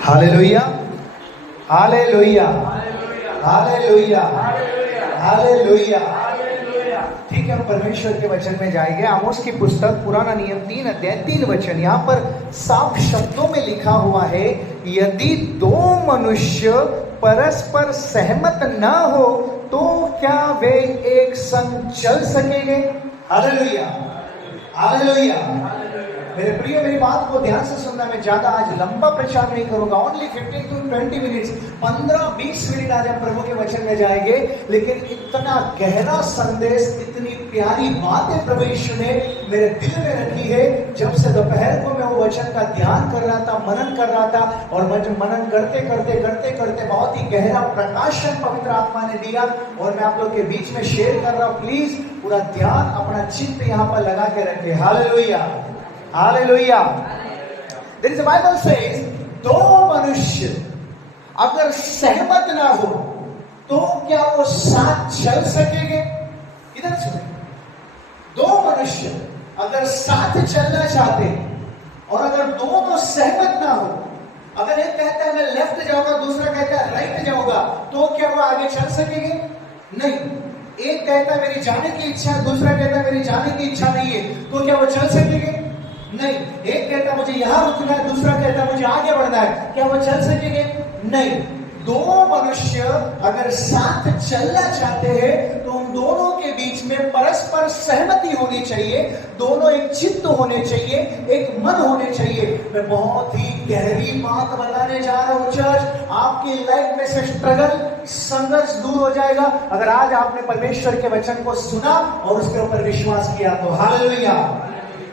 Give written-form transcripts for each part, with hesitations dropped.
Hallelujah, hallelujah, hallelujah, hallelujah. ठीक है, हम परमेश्वर के वचन में जाएंगे। आमोस की पुस्तक पुराना नियम 3 अध्याय 3 वचन। यहाँ पर साफ शब्दों में लिखा हुआ है, यदि दो मनुष्य परस्पर सहमत न हो तो क्या वे एक संग चल सकेंगे? Hallelujah, hallelujah. मेरे प्रिय, मेरी बात को ध्यान से सुनना। मैं ज्यादा आज लंबा प्रचार नहीं करूंगा, ओनली 15 to 20 मिनट्स, 15-20 मिनट आज हम प्रभु के वचन में जाएंगे। लेकिन इतना गहरा संदेश, इतनी प्यारी बातें प्रभु यीशु ने मेरे दिल में रखी है। जब से दोपहर को मैं वो वचन का ध्यान कर रहा था, मनन कर रहा था, और मैं जो मनन करते करते करते करते बहुत ही गहरा प्रकाशन पवित्र आत्मा ने दिया, और मैं आप लोग के बीच में शेयर कर रहा हूं। प्लीज पूरा ध्यान, अपना चित्त यहाँ पर लगा के रखे। Hallelujah, hallelujah. There is a Bible says, दो मनुष्य अगर सहमत ना हो तो क्या वो साथ चल सकेंगे? इधर सुने, दो मनुष्य अगर साथ चलना चाहते और अगर दोनों सहमत ना हो, अगर एक कहता है मैं लेफ्ट जाऊंगा, दूसरा कहता है राइट जाऊंगा, तो क्या वो आगे चल सकेंगे? नहीं। एक कहता है मेरी जाने की इच्छा है, दूसरा कहता है मेरी जाने की इच्छा नहीं है, तो क्या वो चल सकेंगे? नहीं। एक कहता मुझे यहां रुकना है, दूसरा कहता मुझे आगे बढ़ना है, क्या वो चल सकेंगे? नहीं। दो मनुष्य अगर साथ चलना चाहते हैं तो उन दोनों के बीच में परस्पर सहमति होनी चाहिए, दोनों एक चित्त होने चाहिए, एक मन होने चाहिए। मैं बहुत ही गहरी बात बताने जा रहा हूं चर्च। आपकी लाइफ में से स्ट्रगल, संघर्ष दूर हो जाएगा अगर आज आपने परमेश्वर के वचन को सुना और उसके ऊपर विश्वास किया तो। हालेलुया।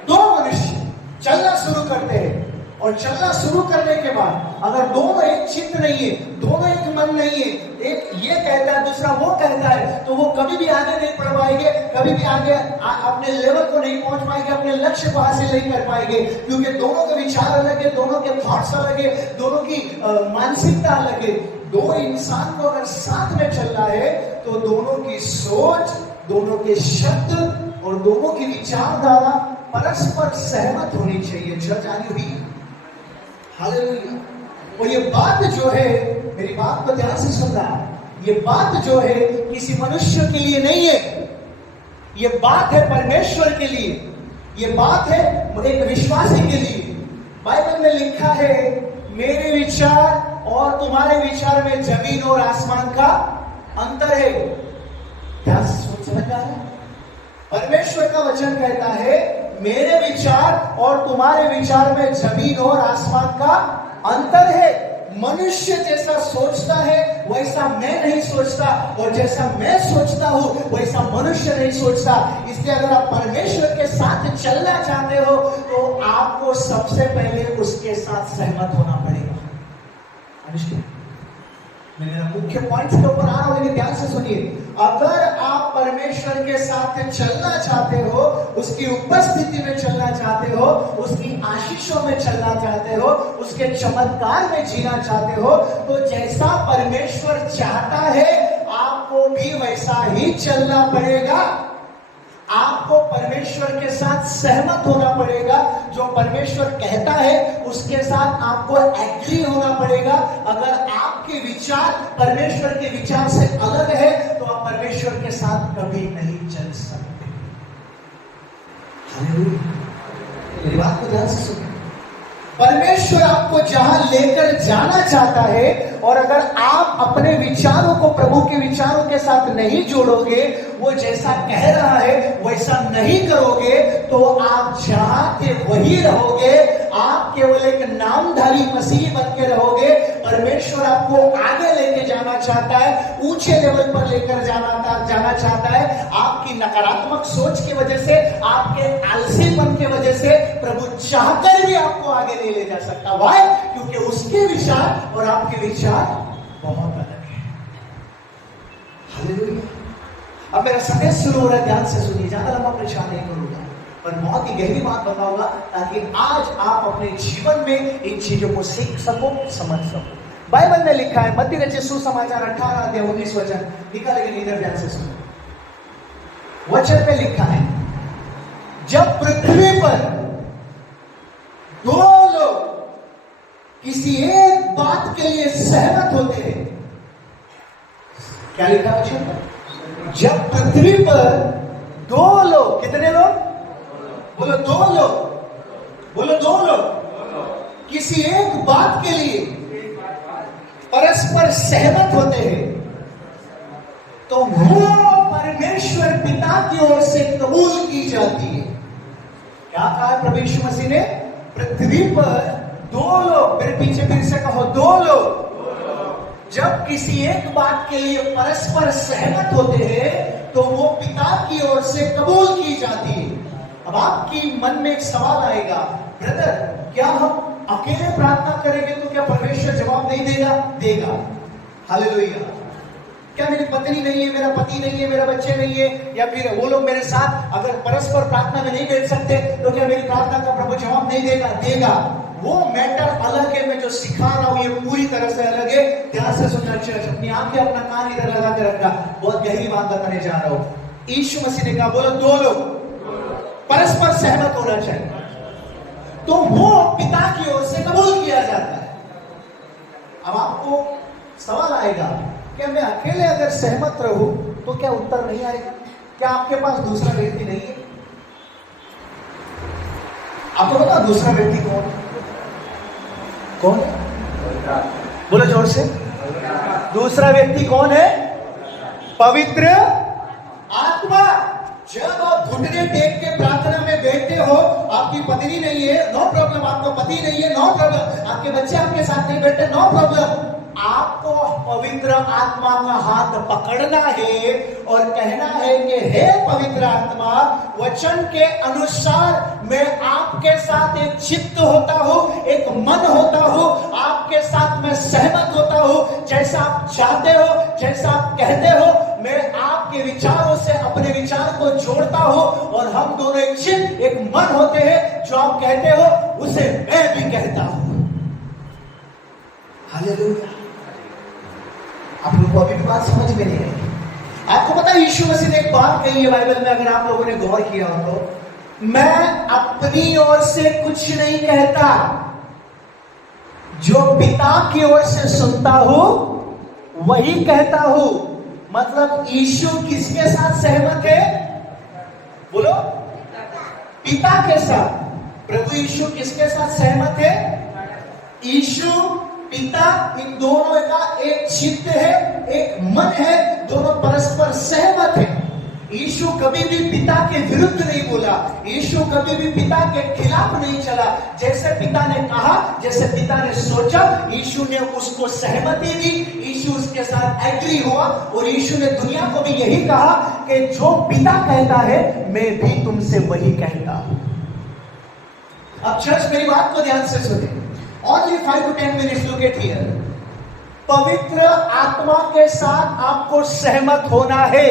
दो मनुष्य चलना शुरू करते हैं, और चलना शुरू करने के बाद अगर दोनों एक चित्त नहीं है, दोनों एक मन नहीं है, एक ये कहता है दूसरा वो कहता है, तो वो कभी भी आगे नहीं बढ़ पाएंगे, कभी भी आगे अपने लेवल को नहीं पहुंच पाएंगे, अपने लक्ष्य को हासिल नहीं कर पाएंगे, क्योंकि दोनों के विचार अलग है, दोनों के थॉट्स अलग है, दोनों की मानसिकता अलग है। दो इंसान को अगर साथ में चलना है तो दोनों की सोच, दोनों के शब्द और दोनों की विचारधारा परस्पर सहमत होनी चाहिए। चर्च आनी हुई। हालेलुया। और ये बात जो है, मेरी बात को ध्यान से सुनना, ये बात जो है किसी मनुष्य के लिए नहीं है, ये बात है परमेश्वर के लिए, ये बात है एक विश्वासी के लिए। बाइबल में लिखा है, मेरे विचार और तुम्हारे विचार में जमीन और आसमान का अंतर है। ध्यान से समझ रहा है? परमेश्वर का वचन कहता है, मेरे विचार और तुम्हारे विचार में जमीन और आसमान का अंतर है। मनुष्य जैसा सोचता है वैसा मैं नहीं सोचता, और जैसा मैं सोचता हूं वैसा मनुष्य नहीं सोचता। इसलिए अगर आप परमेश्वर के साथ चलना चाहते हो तो आपको सबसे पहले उसके साथ सहमत होना पड़ेगा। मैं मेरा मुख्य पॉइंट के ऊपर आ रहा हूं, लेकिन ध्यान से सुनिए। अगर आप परमेश्वर के साथ चलना चाहते हो, उसकी उपस्थिति में चलना चाहते हो, उसकी आशीषों में चलना चाहते हो, उसके चमत्कार में जीना चाहते हो, तो जैसा परमेश्वर चाहता है आपको भी वैसा ही चलना पड़ेगा। आपको परमेश्वर के साथ सहमत होना पड़ेगा। जो परमेश्वर कहता है उसके साथ आपको एग्री होना पड़ेगा। अगर आपके विचार परमेश्वर के विचार से अलग है तो आप परमेश्वर के साथ कभी नहीं चल सकते। मेरी बात को ध्यान से सुनिए। परमेश्वर आपको जहां लेकर जाना चाहता है, और अगर आप अपने विचारों को प्रभु के विचारों के साथ नहीं जोड़ोगे, वो जैसा कह रहा है वैसा नहीं करोगे, तो आप जहां थे वही रहोगे। आप केवल एक नामधारी मसीही बन के रहोगे। परमेश्वर आपको आगे लेके जाना चाहता है, ऊंचे लेवल पर लेकर जाना चाहता है। आपकी नकारात्मक सोच की वजह से, आपके आलसीपन की वजह से प्रभु चाहकर भी आपको आगे नहीं ले जा सकता। वाई? क्योंकि उसके विचार और आपके विचार बहुत अलग है। हालेलुया। अब मेरा संदेश शुरू हो रहा है, ध्यान से सुनिए। ज्यादा लंबा प्रचार नहीं करूंगा, पर बहुत ही गहरी बात बताऊंगा ताकि आज आप अपने जीवन में इन चीजों को सीख सको, समझ सको। बाइबल में लिखा है, मत्ती रचित सुसमाचार 18 अध्याय 19 वचन लिखा, लेकिन इधर ध्यान से सुनो। वचन में लिखा है, जब पृथ्वी पर दो लोग किसी एक बात के लिए सहमत होते हैं। क्या लिखा है? जब पृथ्वी पर दो लोग, कितने लोग? बोलो दो लोग, बोलो दो लोग किसी एक बात के लिए परस्पर सहमत होते हैं तो वो परमेश्वर पिता की ओर से कबूल की जाती है। क्या कहा है प्रभु यीशु मसीह ने? पृथ्वी पर दो लोग, मेरे पीछे फिर से कहो, दो लोग जब किसी एक बात के लिए परस्पर सहमत होते हैं तो वो पिता की ओर से कबूल की जाती है। अब आपकी मन में एक सवाल आएगा, ब्रदर क्या हम अकेले प्रार्थना करेंगे तो क्या परमेश्वर जवाब नहीं देगा? देगा। हालेलुया। क्या मेरी पत्नी नहीं है, मेरा पति नहीं है, मेरा बच्चे नहीं है, या फिर वो लोग मेरे साथ अगर परस्पर प्रार्थना में नहीं बैठ सकते तो क्या मेरी प्रार्थना का प्रभु जवाब नहीं देगा? देगा। वो मैटर अलग है, मैं जो सिखा रहा हूं ये पूरी तरह से अलग है। ध्यान से सुनना चर्च, अपनी आंखें अपना कान इधर लगा के रखना, बहुत गहरी बात बताने जा रहा हूं। यीशु मसीह ने कहा, बोलो दो लोग परस्पर सहमत होना चाहिए तो वो पिता की ओर से कबूल किया जाता है। अब आपको सवाल आएगा, क्या मैं अकेले अगर सहमत रहूं तो क्या उत्तर नहीं आएगा? क्या आपके पास दूसरा व्यक्ति नहीं है? आपको पता दूसरा व्यक्ति कौन है? कौन है? बोलो जोर से। दूसरा व्यक्ति कौन है? पवित्र आत्मा। जब आप घुटने टेक के प्रार्थना में बैठते हो, आपकी पत्नी नहीं है, नो प्रॉब्लम, आपको पति नहीं है, नो प्रॉब्लम, आपके बच्चे आपके साथ नहीं बैठते, नो प्रॉब्लम। आपको पवित्र आत्मा का हाथ पकड़ना है और कहना है कि हे पवित्र आत्मा, वचन के अनुसार मैं आपके साथ एक चित्त होता हूं, एक मन होता हूं, आपके साथ मैं सहमत होता हूं। जैसा आप चाहते हो, जैसा आप कहते हो, मैं आपके विचारों से अपने विचार को जोड़ता हूं और हम दोनों एक चित्त, एक मन होते हैं। जो आप कहते हो उसे मैं भी कहता हूं। हालेलुया। आप लोगों को अभी भी बात समझ में नहीं आई? आपको पता है यीशु मसीह ने एक बात कही है बाइबल में, अगर आप लोगों ने गौर किया हो तो, मैं अपनी ओर से कुछ नहीं कहता, जो पिता की ओर से सुनता हूं वही कहता हूं। मतलब यीशु किसके साथ सहमत है? बोलो, पिता के साथ। प्रभु यीशु किसके साथ सहमत है? यीशु, पिता, इन दोनों का एक चित्त है, एक मन है, दोनों परस्पर सहमत है। यीशु कभी भी पिता के विरुद्ध नहीं बोला, यीशु कभी भी पिता के खिलाफ नहीं चला। जैसे पिता ने कहा, जैसे पिता ने सोचा, यीशु ने उसको सहमति दी, यीशु उसके साथ एग्री हुआ और यीशु ने दुनिया को भी यही कहा कि जो पिता कहता है मैं भी तुमसे वही कहता हूं। अब चर्च मेरी बात को ध्यान से सुने। Only 5 to 10 minutes, look at here. पवित्र आत्मा के साथ आपको सहमत होना है।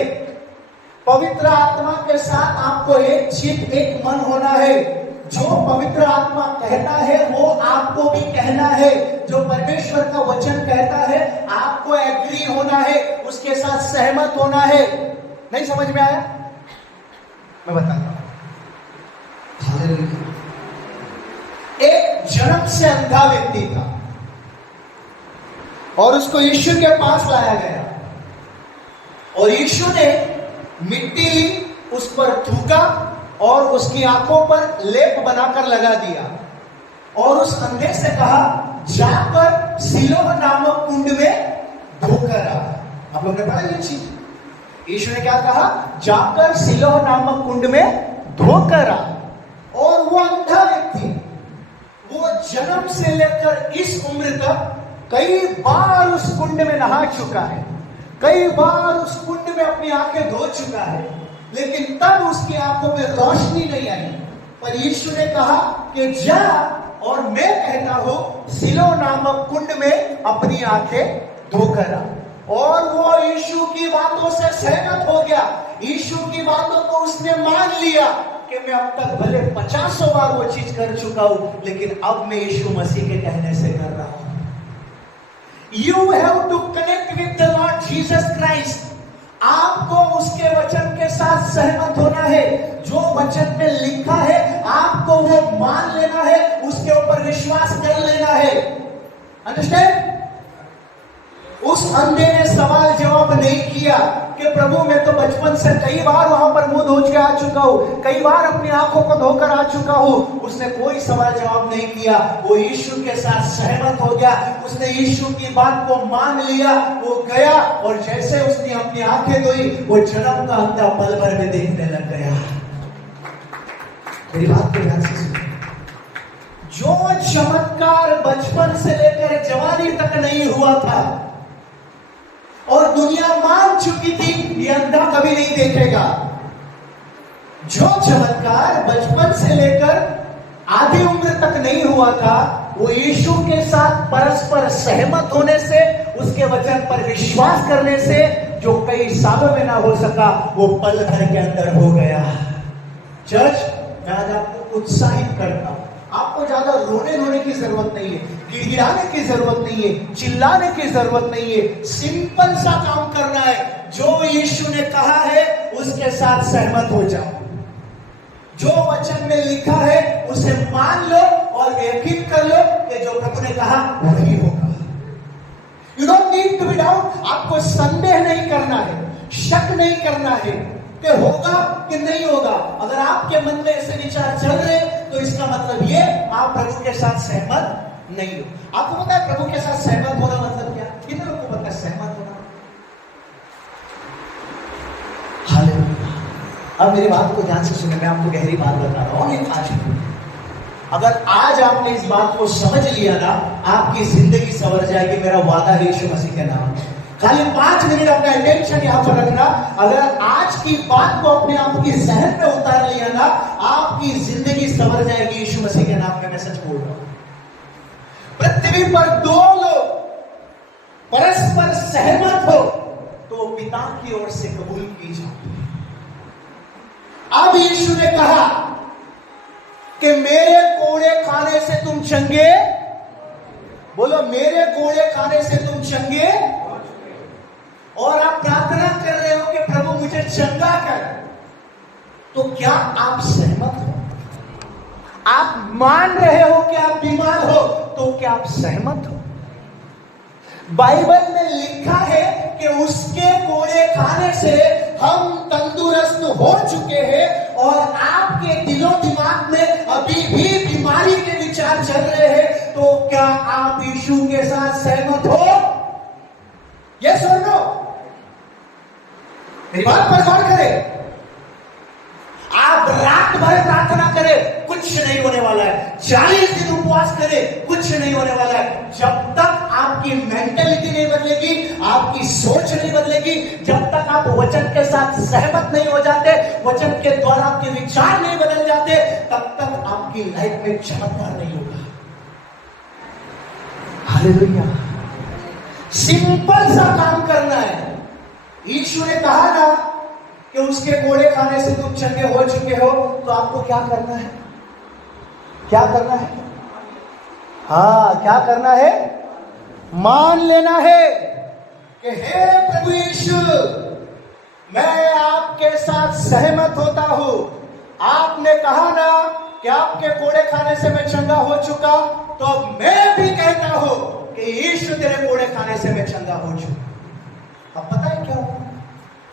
पवित्र आत्मा के साथ आपको एक चित्त, एक मन होना है। जो पवित्र आत्मा कहता है वो आपको भी कहना है। जो परमेश्वर का वचन कहता है आपको एग्री होना है, उसके साथ सहमत होना है। नहीं समझ में आया? मैं बताता हूं। एक जन्म से अंधा व्यक्ति था और उसको यीशु के पास लाया गया और यीशु ने मिट्टी ली, उस पर थूका और उसकी आंखों पर लेप बनाकर लगा दिया और उस अंधे से कहा, जाकर सिलोह नामक कुंड में धोकर आ। आप लोग ने पढ़ा ये चीज? यीशु ने क्या कहा? जाकर सिलोह नामक कुंड में धोकर आ। और वो अंधा व्यक्ति, वो जन्म से लेकर इस उम्र तक कई बार उस कुंड में नहा चुका है, कई बार उस कुंड में अपनी आंखें धो चुका है, लेकिन तब उसकी आंखों में रोशनी नहीं आई। पर यीशु ने कहा कि जा, और मैं कहता हूं सिलोह नामक कुंड में अपनी आंखें धोकर आ। और वो यीशु की बातों से सहमत हो गया, यीशु की बातों को उसने मान लिया कि मैं अब तक भले 50 बार वो चीज कर चुका हूं, लेकिन अब मैं यीशु मसीह के कहने से कर रहा हूं। You have to connect with the Lord Jesus Christ. आपको उसके वचन के साथ सहमत होना है। जो वचन में लिखा है आपको वो मान लेना है, उसके ऊपर विश्वास कर लेना है। अंडरस्टैंड? उस अंधे ने सवाल जवाब नहीं किया कि प्रभु मैं तो बचपन से कई बार वहां पर मुंह धो के आ चुका हूं, कई बार अपनी आंखों को धोकर आ चुका हूं। उसने कोई सवाल जवाब नहीं किया, वो यीशु के साथ सहमत हो गया, उसने यीशु की बात को मान लिया, वो गया और जैसे उसने अपनी आंखें धोई वो जन्म का अंधा पल भर में देखने लग गया। मेरी बात को ध्यान से सुनो। जो चमत्कार बचपन से लेकर जवानी तक नहीं हुआ था और दुनिया मान चुकी थी, ये अंधा कभी नहीं देखेगा। जो चमत्कार बचपन से लेकर आधी उम्र तक नहीं हुआ था, वो यीशु के साथ परस्पर सहमत होने से, उसके वचन पर विश्वास करने से, जो कई सालों में ना हो सका, वो पल भर के अंदर हो गया। चर्च, मैं आज आपको उत्साहित करता हूं। आपको ज्यादा रोने की जरूरत नहीं है, गिड़गिड़ाने की जरूरत नहीं है, चिल्लाने की जरूरत नहीं है। सिंपल सा काम करना है। जो यीशु ने कहा है उसके साथ सहमत हो जाओ। जो वचन में लिखा है उसे मान लो और यकीन कर लो कि जो प्रभु ने कहा वही होगा। You don't need to be doubt. आपको संदेह नहीं करना है, शक नहीं करना है कि होगा कि नहीं होगा। अगर आपके मन में ऐसे विचार चल रहे तो इसका मतलब ये आप प्रभु के साथ सहमत नहीं हो। आपको पता है प्रभु के साथ सहमत होना मतलब क्या? कितने लोगों को पता है सहमत होना? हालेलुया। अब मेरी बात को ध्यान से सुने, मैं आपको गहरी बात बता रहा हूं। आज अगर आज आपने इस बात को समझ लिया ना, आपकी जिंदगी संवर जाएगी। मेरा वादा है यीशु मसीह के नाम। खाली 5 मिनट अपना अटेंशन यहां पर रखना। अगर आज की बात को अपने आप की जहन पे उतार लिया ना, आपकी जिंदगी संवर जाएगी। यीशु मसीह के नाम में मैं सच बोल रहा हूं। पृथ्वी पर 2 लोग परस्पर सहमत हो तो पिता की ओर से कबूल की जाती है। अब यीशु ने कहा कि मेरे कोड़े खाने से तुम चंगे, बोलो मेरे कोड़े खाने से तुम चंगे, और आप प्रार्थना कर रहे हो कि प्रभु मुझे चंगा कर, तो क्या आप सहमत हो? आप मान रहे हो कि आप बीमार हो, तो क्या आप सहमत हो? बाइबल में लिखा है कि उसके कोड़े खाने से हम तंदुरुस्त हो चुके हैं, और आपके दिलो दिमाग में अभी भी बीमारी के विचार चल रहे हैं, तो क्या आप यीशु के साथ सहमत हो? यस और नो? मेरी बात पर गौर करें। आप रात भर प्रार्थना करें, कुछ नहीं होने वाला है। 40 दिन उपवास करें, कुछ नहीं होने वाला है। जब तक आपकी मेंटेलिटी नहीं बदलेगी, आपकी सोच नहीं बदलेगी, जब तक आप वचन के साथ सहमत नहीं हो जाते, वचन के द्वारा आपके विचार नहीं बदल जाते, तब तक आपकी लाइफ में चमत्कार नहीं होगा। हालेलुया। सिंपल सा काम करना है। यीशु ने कहा ना कि उसके कोड़े खाने से तुम चंगे हो चुके हो, तो आपको क्या करना है? क्या करना है? हाँ, क्या करना है? मान लेना है कि हे प्रभु यीशु, मैं आपके साथ सहमत होता हूं। आपने कहा ना कि आपके कोड़े खाने से मैं चंगा हो चुका, तो अब मैं भी कहता हूं कि यीशु तेरे कोड़े खाने से मैं चंगा हो चुका। अब पता है क्या?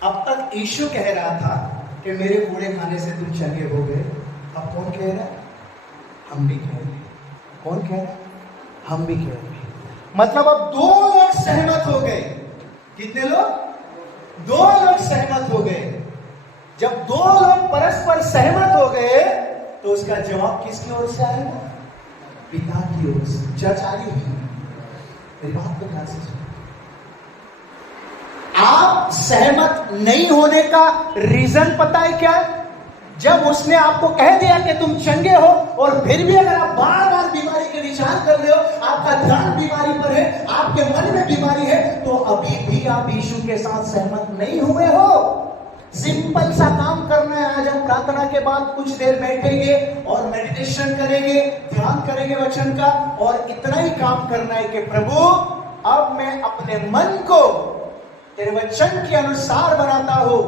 अब तक यीशु कह रहा था कि मेरे कोड़े खाने से तुम चंगे हो गए। अब कौन कह रहा है? हम भी कह रहे हैं। कौन कह रहा है? हम भी कह रहे हैं। मतलब अब 2 लोग सहमत हो गए। कितने लोग? 2 लोग सहमत हो गए। जब 2 लोग परस्पर सहमत हो गए, तो उसका जवाब किसकी ओर से आएगा? पिता की ओर से। चर्च आ रही है? मेरी बात को ध्यान से सुनो। आप सहमत नहीं होने का रीजन पता है क्या? जब उसने आपको कह दिया कि तुम चंगे हो, और फिर भी अगर आप बार बार बीमारी के विचार कर रहे हो, आपका ध्यान बीमारी पर है, आपके मन में बीमारी है, तो अभी भी आप यीशु के साथ सहमत नहीं हुए हो। सिंपल सा काम करना है। आज हम प्रार्थना के बाद कुछ देर बैठेंगे और मेडिटेशन करेंगे, ध्यान करेंगे वचन का, और इतना ही काम करना है कि प्रभु अब मैं अपने मन को तेरे वचन के अनुसार बनाता हूं,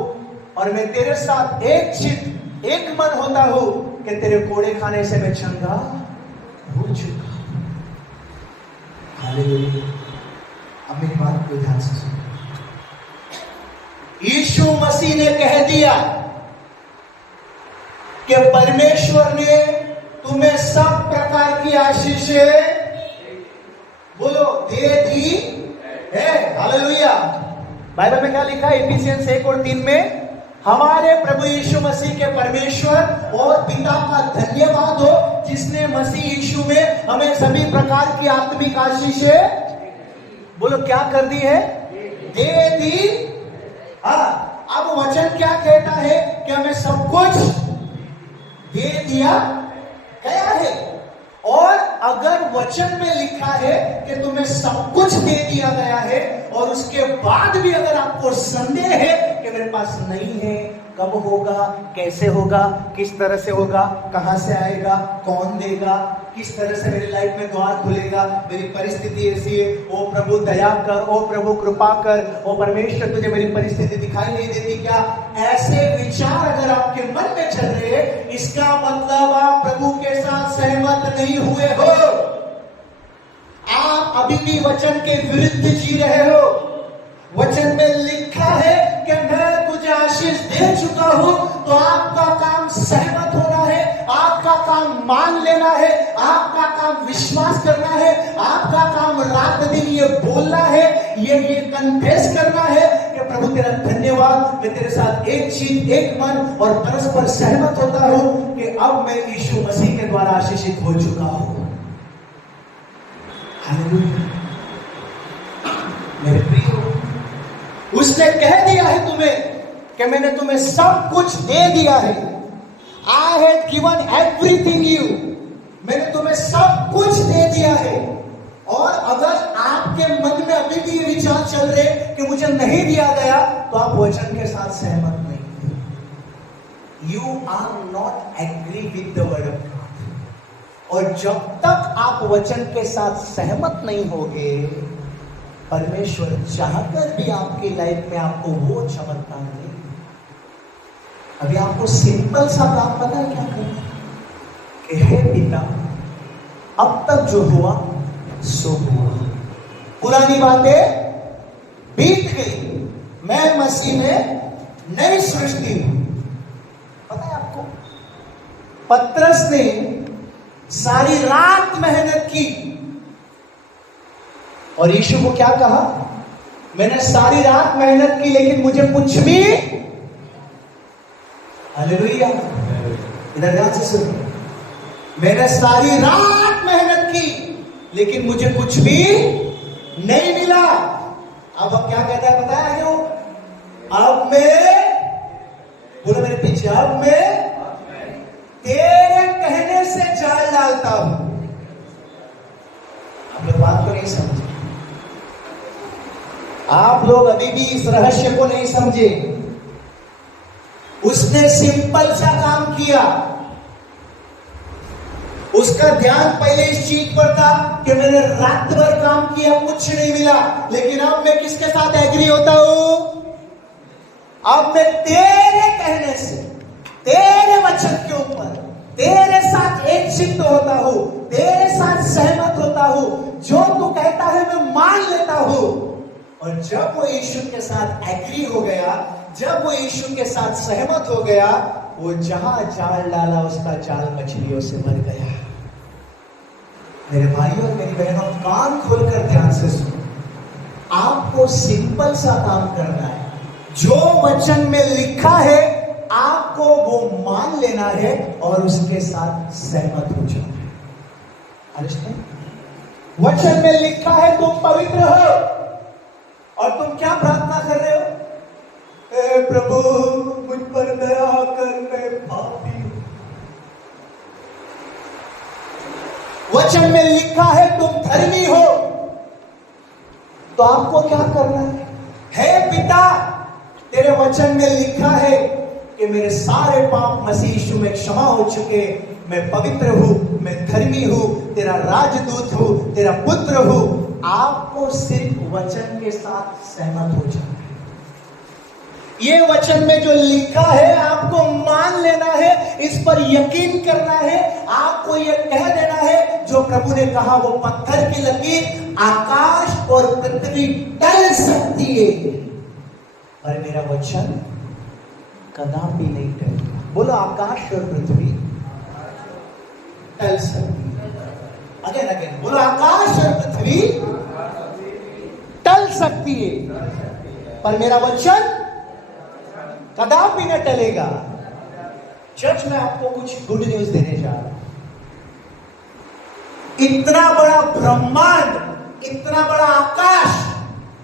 और मैं तेरे साथ एक चित्त एक मन होता हूं कि तेरे कोड़े खाने से मैं चंगा हो चुका। हालेलुया। अब मेरी बात को ध्यान से सुनो। यीशु मसीह ने कह दिया कि परमेश्वर ने तुम्हें सब प्रकार की आशीषें बोलो दे दी है। हालेलुया। बाइबल में क्या लिखा है? इफिसियंस 1 और 3 में, हमारे प्रभु यीशु मसीह के परमेश्वर और पिता का धन्यवाद हो जिसने मसीह यीशु में हमें सभी प्रकार की आत्मिक आशीषें बोलो क्या कर दी है? दे दी। हाँ, अब वचन क्या कहता है कि हमें सब कुछ दे दिया गया है। और अगर वचन में लिखा है कि तुम्हें सब कुछ दे दिया गया है और उसके बाद भी अगर आपको संदेह है कि मेरे पास नहीं है, कब होगा, कैसे होगा, किस तरह से होगा, कहां से आएगा, कौन देगा, किस तरह से मेरी लाइफ में द्वार खुलेगा, मेरी परिस्थिति ऐसी है, ओ प्रभु दया कर, ओ प्रभु कृपा कर, ओ परमेश्वर तुझे मेरी परिस्थिति दिखाई नहीं देती क्या, ऐसे विचार अगर आपके मन में चल रहे हैं, इसका मतलब आप प्रभु के साथ सहमत नहीं हुए हो। आप अभी भी वचन के विरुद्ध जी रहे हो। वचन में लिखा है कि मैं तुझे आशीष दे चुका हूं, तो आपका काम सहमत होना है, आपका काम मान लेना है, आपका काम विश्वास करना है, आपका काम रात दिन ये बोलना है, ये कन्फेस करना है कि प्रभु तेरा धन्यवाद, मैं तेरे साथ एक चीज, एक मन और परस्पर सहमत होता हूं कि अब मैं यीशु मसीह के द्वारा आशीषित हो चुका हूं। हालेलुया। मेरे प्रियो, उसने कह दिया है तुम्हें कि मैंने तुम्हें सब कुछ दे दिया है। I had given everything you. मैंने तुम्हें सब कुछ दे दिया है। और अगर आपके मन में अभी भी ये विचार चल रहे कि मुझे नहीं दिया गया, तो आप वचन के साथ सहमत नहीं थे। You are not agree with the word of God. और जब तक आप वचन के साथ सहमत नहीं होगे, परमेश्वर चाहकर भी आपकी लाइफ में आपको वो चमत्कार नहीं। अभी आपको सिंपल सा बात पता है क्या करना कि हे पिता, अब तक जो हुआ सो हुआ, पुरानी बातें बीत गई, मैं मसीह में नई सृष्टि हूं। पता है आपको, पतरस ने सारी रात मेहनत की और यीशु को क्या कहा? मैंने सारी रात मेहनत की लेकिन मुझे कुछ भी, हालेलुया, इधर ध्यान से सुनो, मैंने सारी रात मेहनत की लेकिन मुझे कुछ भी नहीं मिला। अब क्या कहता है पता है क्यों? अब मैं, बोलो मेरे पीछे, अब मैं तेरे कहने से जाल डालता हूं। आप लोग बात को नहीं समझे, आप लोग अभी भी इस रहस्य को नहीं समझे। उसने सिंपल सा काम किया, उसका ध्यान पहले इस चीज पर था कि मैंने रात भर काम किया, कुछ नहीं मिला, लेकिन अब मैं किसके साथ एग्री होता हूं? अब मैं तेरे कहने से, तेरे वचन के ऊपर तेरे साथ एक चित्त होता हूं, तेरे साथ सहमत होता हूं, जो तू कहता है मैं मान लेता हूं। और जब वो यीशु के साथ एग्री हो गया, जब वो यीशु के साथ सहमत हो गया, वो जहां जाल डाला उसका जाल मछलियों से भर गया। मेरे भाइयों और मेरी बहनों, कान खोलकर ध्यान से सुनो, आपको सिंपल सा काम करना है। जो वचन में लिखा है आपको वो मान लेना है और उसके साथ सहमत हो जाना है। अंडरस्टैंड? वचन में लिखा है तुम पवित्र हो, और तुम क्या प्रार्थना कर रहे हो? ए प्रभु मुझ पर दया कर, मैं पापी हूं। वचन में लिखा है तुम धर्मी हो, तो आपको क्या करना है? हे पिता, तेरे वचन में लिखा है कि मेरे सारे पाप मसीह यीशु में क्षमा हो चुके, मैं पवित्र हूं, मैं धर्मी हूं, तेरा राजदूत हूं, तेरा पुत्र हूं। आपको सिर्फ वचन के साथ सहमत हो जाना है। ये वचन में जो लिखा है आपको मान लेना है, इस पर यकीन करना है, आपको ये कह देना है जो प्रभु ने कहा वो पत्थर की लकीर आकाश और पृथ्वी टल सकती है, पर मेरा वचन कदापि नहीं टलेगा। बोलो आकाश और पृथ्वी टल सकती है। अगेन अगेन बोलो आकाश और पृथ्वी टल सकती है, पर मेरा वचन कदापि न टलेगा। चर्च में आपको कुछ गुड न्यूज देने जा रहा हूं। इतना बड़ा ब्रह्मांड, इतना बड़ा आकाश,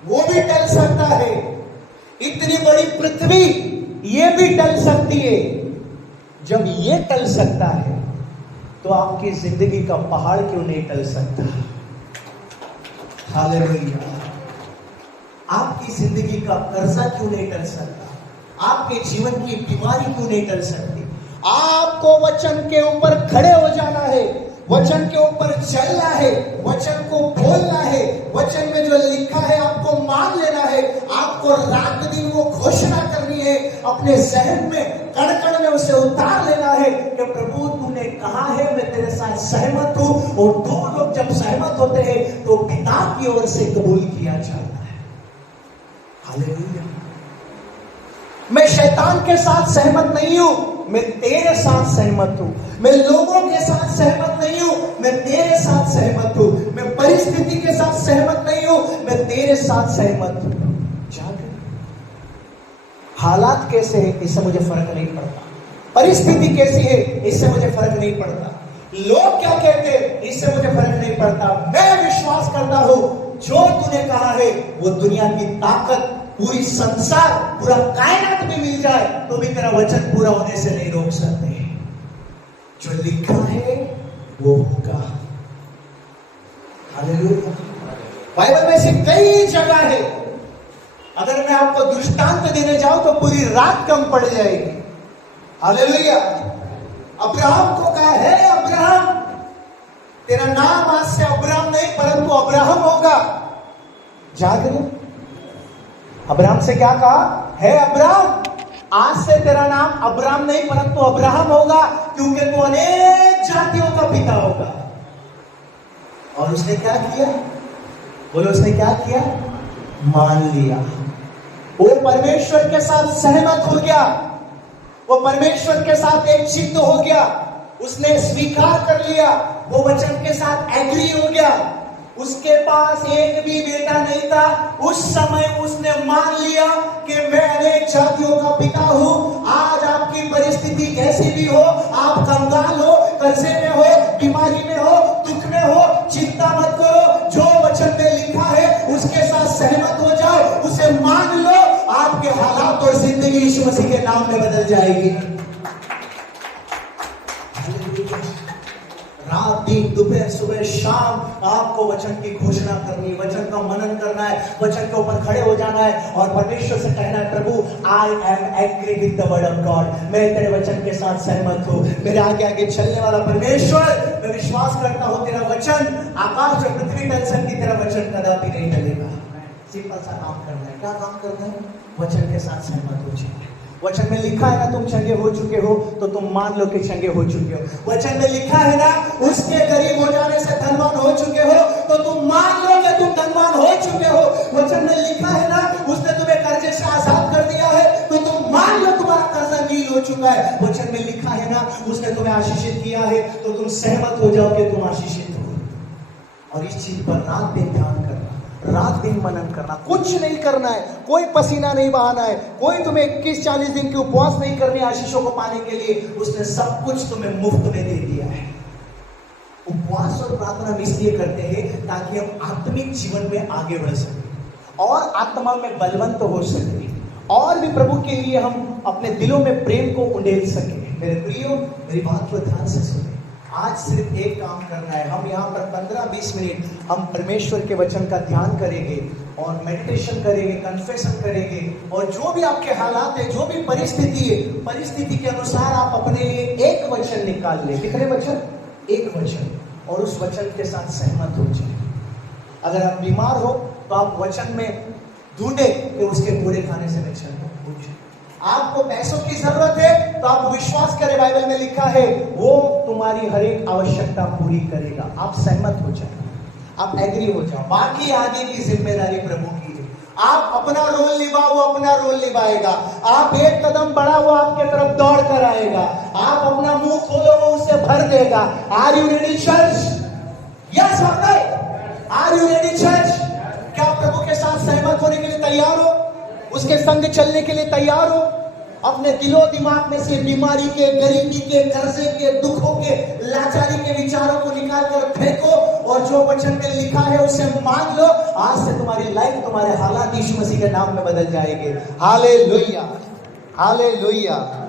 वो भी टल सकता है। इतनी बड़ी पृथ्वी, ये भी टल सकती है। जब ये टल सकता है, तो आपकी जिंदगी का पहाड़ क्यों नहीं टल सकता? हालेलुया। आपकी जिंदगी का कर्जा क्यों नहीं टल सकता? आपके जीवन की बीमारी क्यों नहीं टल सकती? आपको वचन के ऊपर खड़े हो जाना है, वचन के ऊपर चलना है, वचन को बोलना है, वचन में जो लिखा है आपको मान लेना है। आपको रात दिन वो घोषणा करनी है, अपने जहन में कण कण में उसे उतार लेना है कि प्रभु तूने कहा है, मैं तेरे साथ सहमत हूं। और दो लोग जब सहमत होते हैं तो पिता की ओर से कबूल किया जाता है। हालेलुया। मैं शैतान के साथ सहमत नहीं हूं, मैं तेरे साथ सहमत हूं। मैं लोगों के साथ सहमत नहीं हूं, मैं तेरे साथ सहमत हूं। मैं परिस्थिति के साथ सहमत नहीं हूं, मैं तेरे साथ सहमत हूं। हालात कैसे है इससे मुझे फर्क नहीं पड़ता, परिस्थिति कैसी है इससे मुझे फर्क नहीं पड़ता, लोग क्या कहते हैं इससे मुझे फर्क नहीं पड़ता। मैं विश्वास करता हूं जो तूने कहा है वो दुनिया की ताकत, पूरी संसार, पूरा कायनात में मिल जाए तो भी तेरा वचन पूरा होने से नहीं रोक सकते। जो लिखा है वो होगा। हालेलुया। बाइबल में से कई जगह है, अगर मैं आपको दृष्टांत देने जाऊं तो पूरी रात कम पड़ जाएगी। हालेलुया। अब्राहम को कहा है, अब्राहम तेरा नाम आज से अब्राहम नहीं परंतु अब्राहम होगा। जाग रहे? अब्राहम से क्या कहा है? अब्राहम आज से तेरा नाम अब्राहम नहीं परंतु अब्राहम होगा, क्योंकि तू अनेक जातियों का पिता होगा। और उसने क्या किया? बोलो उसने क्या किया? मान लिया। वो परमेश्वर के साथ सहमत हो गया, वो परमेश्वर के साथ एक चित्त हो गया, उसने स्वीकार कर लिया, वो वचन के साथ एग्री हो गया। उसके पास एक भी बेटा नहीं था, उस समय उसने मान लिया कि मैं अनेक जातियों का पिता हूं। आज आपकी परिस्थिति कैसी भी हो, आप कंगाल हो, कर्जे में हो, बीमारी में हो, दुख में हो, चिंता मत करो। जो वचन में लिखा है उसके साथ सहमत हो जाओ, उसे मान लो। आपके हालात और जिंदगी यीशु मसीह के नाम में बदल जाएगी। रात दिन दोपहर सुबह शाम आपको वचन की घोषणा करनी, वचन का मनन करना है, वचन के ऊपर खड़े हो जाना है और परमेश्वर से कहना है, प्रभु I am agree with the word of God. मैं तेरे वचन के साथ सहमत हूँ। मेरे आगे आगे चलने वाला परमेश्वर, मैं विश्वास करता हूँ तेरा वचन आकाश और पृथ्वी टल सकती, तेरा वचन कदापि नहीं टलेगा। सिंपल सा काम करना है। क्या काम करना है? वचन के साथ सहमत हो जाए। वचन में लिखा है ना तुम चंगे हो चुके हो, तो तुम मान लो कि चंगे हो चुके हो। वचन में लिखा है ना उसके गरीब हो जाने से धनवान हो चुके हो, तो तुम मान लो कि तुम धनवान हो चुके हो। वचन में लिखा है ना उसने तुम्हें कर्जे से आजाद कर दिया है, तो तुम मान लो तुम्हारा कर्जा नील हो चुका है। वचन में लिखा है ना उसने तुम्हें आशीषित किया है, तो तुम सहमत हो जाओ कि तुम आशीषित हो। और इस चीज पर रात दिन ध्यान करना, रात दिन मनन करना, कुछ नहीं करना है, कोई पसीना नहीं बहाना है, कोई तुम्हें 21-40 दिन की उपवास नहीं करनी आशीषों को पाने के लिए। उसने सब कुछ तुम्हें मुफ्त में दे दिया है। उपवास और प्रार्थना हम इसलिए करते हैं ताकि हम आत्मिक जीवन में आगे बढ़ सके और आत्मा में बलवंत हो सके और भी प्रभु के लिए हम अपने दिलों में प्रेम को उंडेल सके। मेरे प्रियो, मेरी बात को ध्यान से सुने। आज सिर्फ एक काम करना है। हम यहाँ पर 15-20 मिनट हम परमेश्वर के वचन का ध्यान करेंगे और मेडिटेशन करेंगे, कन्फेशन करेंगे। और जो भी आपके हालात है, जो भी परिस्थिति है, परिस्थिति के अनुसार आप अपने लिए एक वचन निकाल ले। कितने वचन? एक वचन। और उस वचन के साथ सहमत हो जाए। अगर आप बीमार हो तो आप वचन में ढूंढे कि उसके पूरे खाने से मैं चल पूछे। आपको पैसों की जरूरत है तो आप विश्वास करें, बाइबल में लिखा है वो तुम्हारी हर एक आवश्यकता पूरी करेगा। आप सहमत हो जाए। आप एग्री हो जाओ, बाकी आगे की जिम्मेदारी प्रभु की है। आप अपना रोल निभाओ, वो अपना रोल निभाएगा। आप एक कदम बढ़ा, वो आपके तरफ दौड़ कर आएगा। आप अपना मुंह खोलो, वो उसे भर देगा। Are you ready church? Yes और नहीं? Are you ready church? क्या आप प्रभु के साथ सहमत होने के लिए तैयार हो? उसके संग चलने के लिए तैयार हो? अपने दिलो दिमाग में से बीमारी के, गरीबी के, कर्जे के, दुखों के, लाचारी के विचारों को निकाल कर फेंको और जो वचन में लिखा है उसे मान लो। आज से तुम्हारी लाइफ, तुम्हारे हालात यीशु मसीह के नाम में बदल जाएंगे। Hallelujah, hallelujah.